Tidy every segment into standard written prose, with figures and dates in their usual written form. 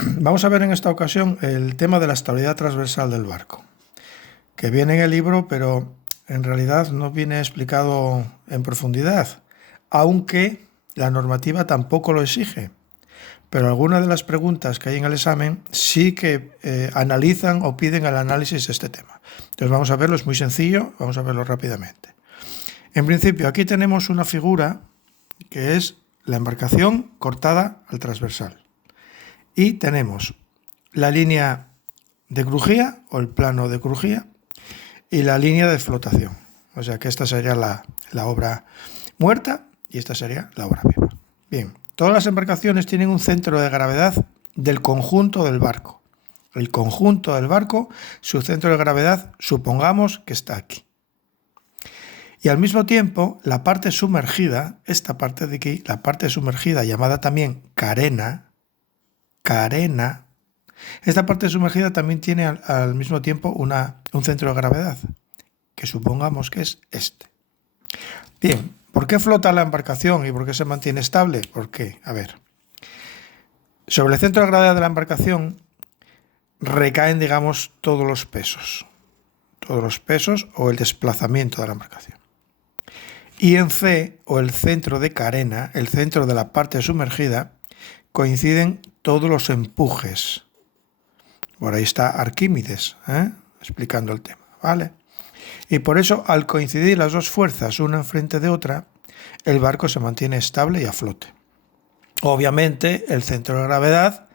Vamos a ver en esta ocasión el tema de la estabilidad transversal del barco, que viene en el libro, pero en realidad no viene explicado en profundidad, aunque la normativa tampoco lo exige. Pero algunas de las preguntas que hay en el examen sí que analizan o piden el análisis de este tema. Entonces vamos a verlo, es muy sencillo, vamos a verlo rápidamente. En principio, aquí tenemos una figura que es la embarcación cortada al transversal. Y tenemos la línea de crujía o el plano de crujía y la línea de flotación. O sea que esta sería la obra muerta y esta sería la obra viva. Bien, todas las embarcaciones tienen un centro de gravedad del conjunto del barco. El conjunto del barco, su centro de gravedad, supongamos que está aquí. Y al mismo tiempo, la parte sumergida, esta parte de aquí, la parte sumergida llamada también carena, esta parte sumergida también tiene al mismo tiempo un centro de gravedad, que supongamos que es este. Bien, ¿por qué flota la embarcación y por qué se mantiene estable? ¿Por qué? A ver, sobre el centro de gravedad de la embarcación recaen, digamos, todos los pesos o el desplazamiento de la embarcación. Y en C, o el centro de carena, el centro de la parte sumergida, coinciden todos los empujes. Por ahí está Arquímedes, explicando el tema, ¿vale? Y por eso, al coincidir las dos fuerzas una enfrente de otra, el barco se mantiene estable y a flote. Obviamente, el centro de gravedad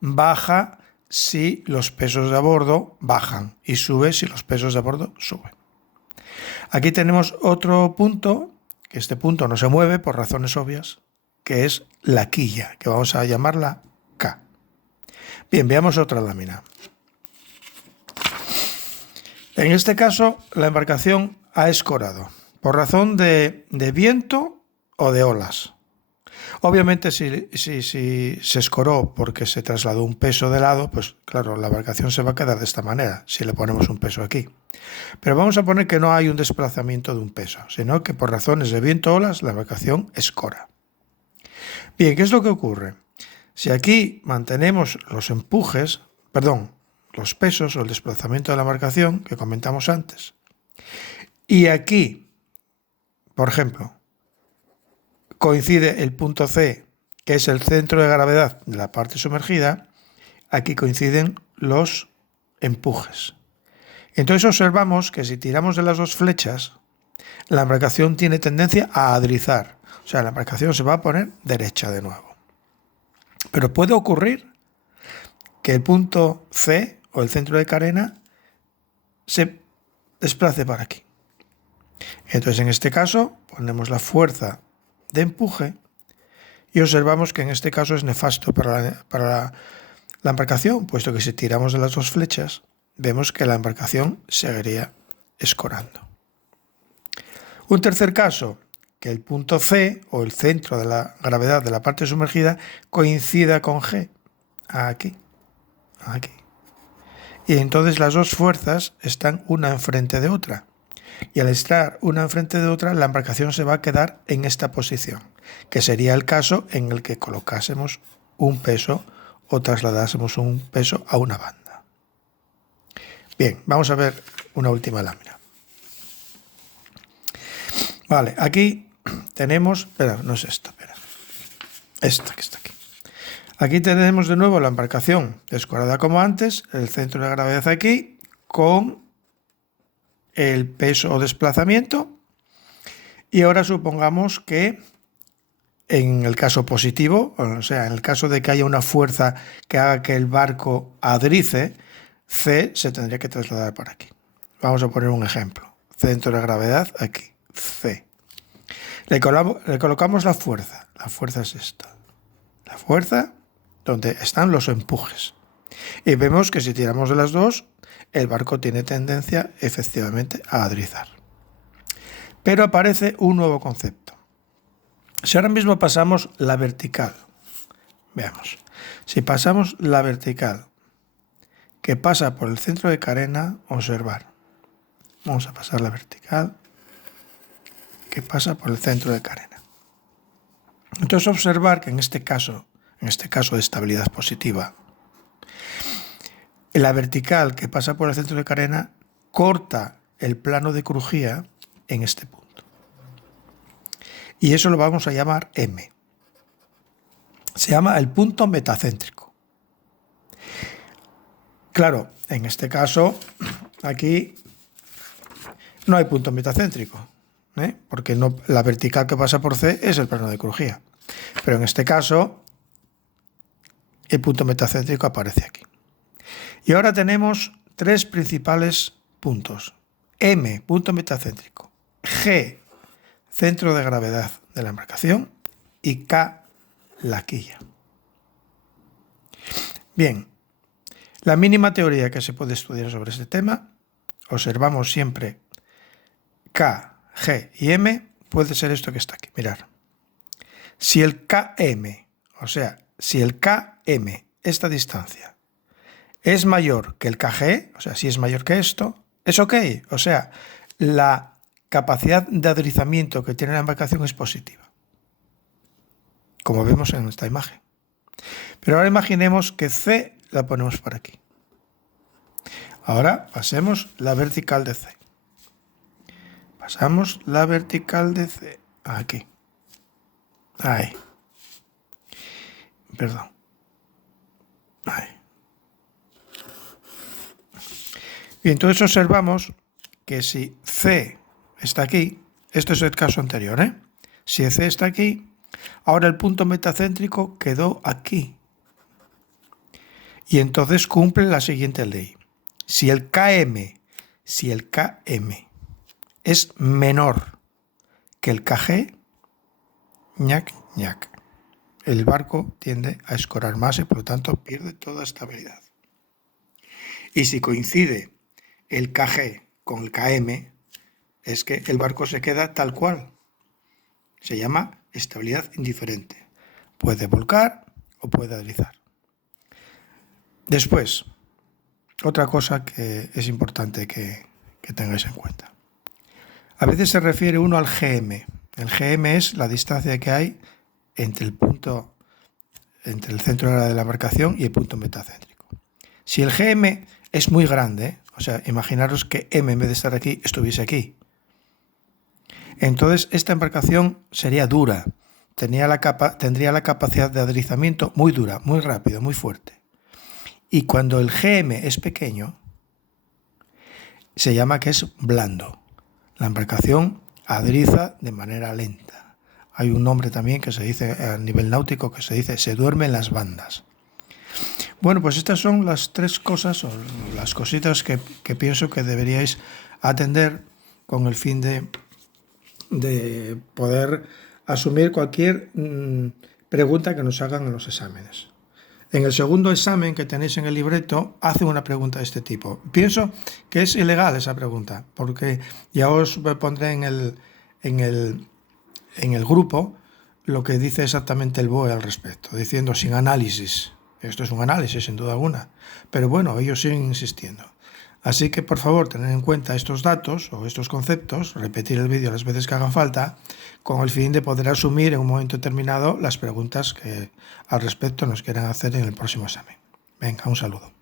baja si los pesos de a bordo bajan y sube si los pesos de a bordo suben. Aquí tenemos otro punto, que este punto no se mueve por razones obvias, que es la quilla, que vamos a llamarla K. Bien, veamos otra lámina. En este caso, la embarcación ha escorado por razón de viento o de olas. Obviamente, si se escoró porque se trasladó un peso de lado, pues claro, la embarcación se va a quedar de esta manera, si le ponemos un peso aquí. Pero vamos a poner que no hay un desplazamiento de un peso, sino que por razones de viento o olas, la embarcación escora. Bien, ¿qué es lo que ocurre? Si aquí mantenemos los pesos o el desplazamiento de la embarcación que comentamos antes, y aquí, por ejemplo, coincide el punto C, que es el centro de gravedad de la parte sumergida, aquí coinciden los empujes. Entonces observamos que si tiramos de las dos flechas, la embarcación tiene tendencia a adrizar, o sea, la embarcación se va a poner derecha de nuevo. Pero puede ocurrir que el punto C o el centro de carena se desplace para aquí. Entonces, en este caso, ponemos la fuerza de empuje y observamos que en este caso es nefasto para la embarcación, puesto que si tiramos de las dos flechas, vemos que la embarcación seguiría escorando. Un tercer caso, que el punto C o el centro de la gravedad de la parte sumergida coincida con G, aquí. Y entonces las dos fuerzas están una enfrente de otra. Y al estar una enfrente de otra, la embarcación se va a quedar en esta posición, que sería el caso en el que colocásemos un peso o trasladásemos un peso a una banda. Bien, vamos a ver una última lámina. Vale, aquí tenemos, espera, no es esta, esta que está aquí. Aquí tenemos de nuevo la embarcación escorada como antes, el centro de gravedad aquí, con el peso o desplazamiento. Y ahora supongamos que en el caso positivo, o sea, en el caso de que haya una fuerza que haga que el barco adrice, C se tendría que trasladar para aquí. Vamos a poner un ejemplo. Centro de gravedad aquí, C. Le colocamos la fuerza. La fuerza es esta. La fuerza donde están los empujes. Y vemos que si tiramos de las dos, el barco tiene tendencia efectivamente a adrizar. Pero aparece un nuevo concepto. Si ahora mismo pasamos la vertical, veamos, si pasamos la vertical que pasa por el centro de carena, observar. Vamos a pasar la vertical que pasa por el centro de carena. Entonces observar que en este caso de estabilidad positiva, la vertical que pasa por el centro de carena corta el plano de crujía en este punto. Y eso lo vamos a llamar M. Se llama el punto metacéntrico. Claro, en este caso, aquí no hay punto metacéntrico, porque no, la vertical que pasa por C es el plano de crujía. Pero en este caso, el punto metacéntrico aparece aquí. Y ahora tenemos tres principales puntos. M, punto metacéntrico. G, centro de gravedad de la embarcación. Y K, la quilla. Bien, la mínima teoría que se puede estudiar sobre este tema, observamos siempre K, G y M, puede ser esto que está aquí. Mirad. Si el KM, o sea, si el KM, esta distancia, es mayor que el KG, o sea, si es mayor que esto, es ok. O sea, la capacidad de adrizamiento que tiene la embarcación es positiva, como vemos en esta imagen. Pero ahora imaginemos que C la ponemos por aquí. Ahora pasemos la vertical de C. Pasamos la vertical de C aquí. Ahí. Perdón. Ahí. Y entonces observamos que si C está aquí, esto es el caso anterior, si C está aquí, ahora el punto metacéntrico quedó aquí. Y entonces cumple la siguiente ley. Si el KM es menor que el KG, ñac, ñac, el barco tiende a escorar más y por lo tanto pierde toda estabilidad. Y si coincide el KG con el KM, es que el barco se queda tal cual. Se llama estabilidad indiferente. Puede volcar o puede deslizar. Después, otra cosa que es importante que tengáis en cuenta. A veces se refiere uno al GM. El GM es la distancia que hay entre el centro de la embarcación y el punto metacéntrico. Si el GM es muy grande, o sea, imaginaros que M en vez de estar aquí, estuviese aquí. Entonces, esta embarcación sería dura, tendría la capacidad de deslizamiento muy dura, muy rápido, muy fuerte. Y cuando el GM es pequeño, se llama que es blando. La embarcación adriza de manera lenta. Hay un nombre también que se dice a nivel náutico que se dice se duerme en las bandas. Bueno, pues estas son las tres cosas o las cositas que pienso que deberíais atender con el fin de poder asumir cualquier pregunta que nos hagan en los exámenes. En el segundo examen que tenéis en el libreto, hacen una pregunta de este tipo. Pienso que es ilegal esa pregunta, porque ya os pondré en el grupo lo que dice exactamente el BOE al respecto, diciendo sin análisis. Esto es un análisis, sin duda alguna. Pero bueno, ellos siguen insistiendo. Así que, por favor, tened en cuenta estos datos o estos conceptos, repetir el vídeo las veces que hagan falta, con el fin de poder asumir en un momento determinado las preguntas que al respecto nos quieran hacer en el próximo examen. Venga, un saludo.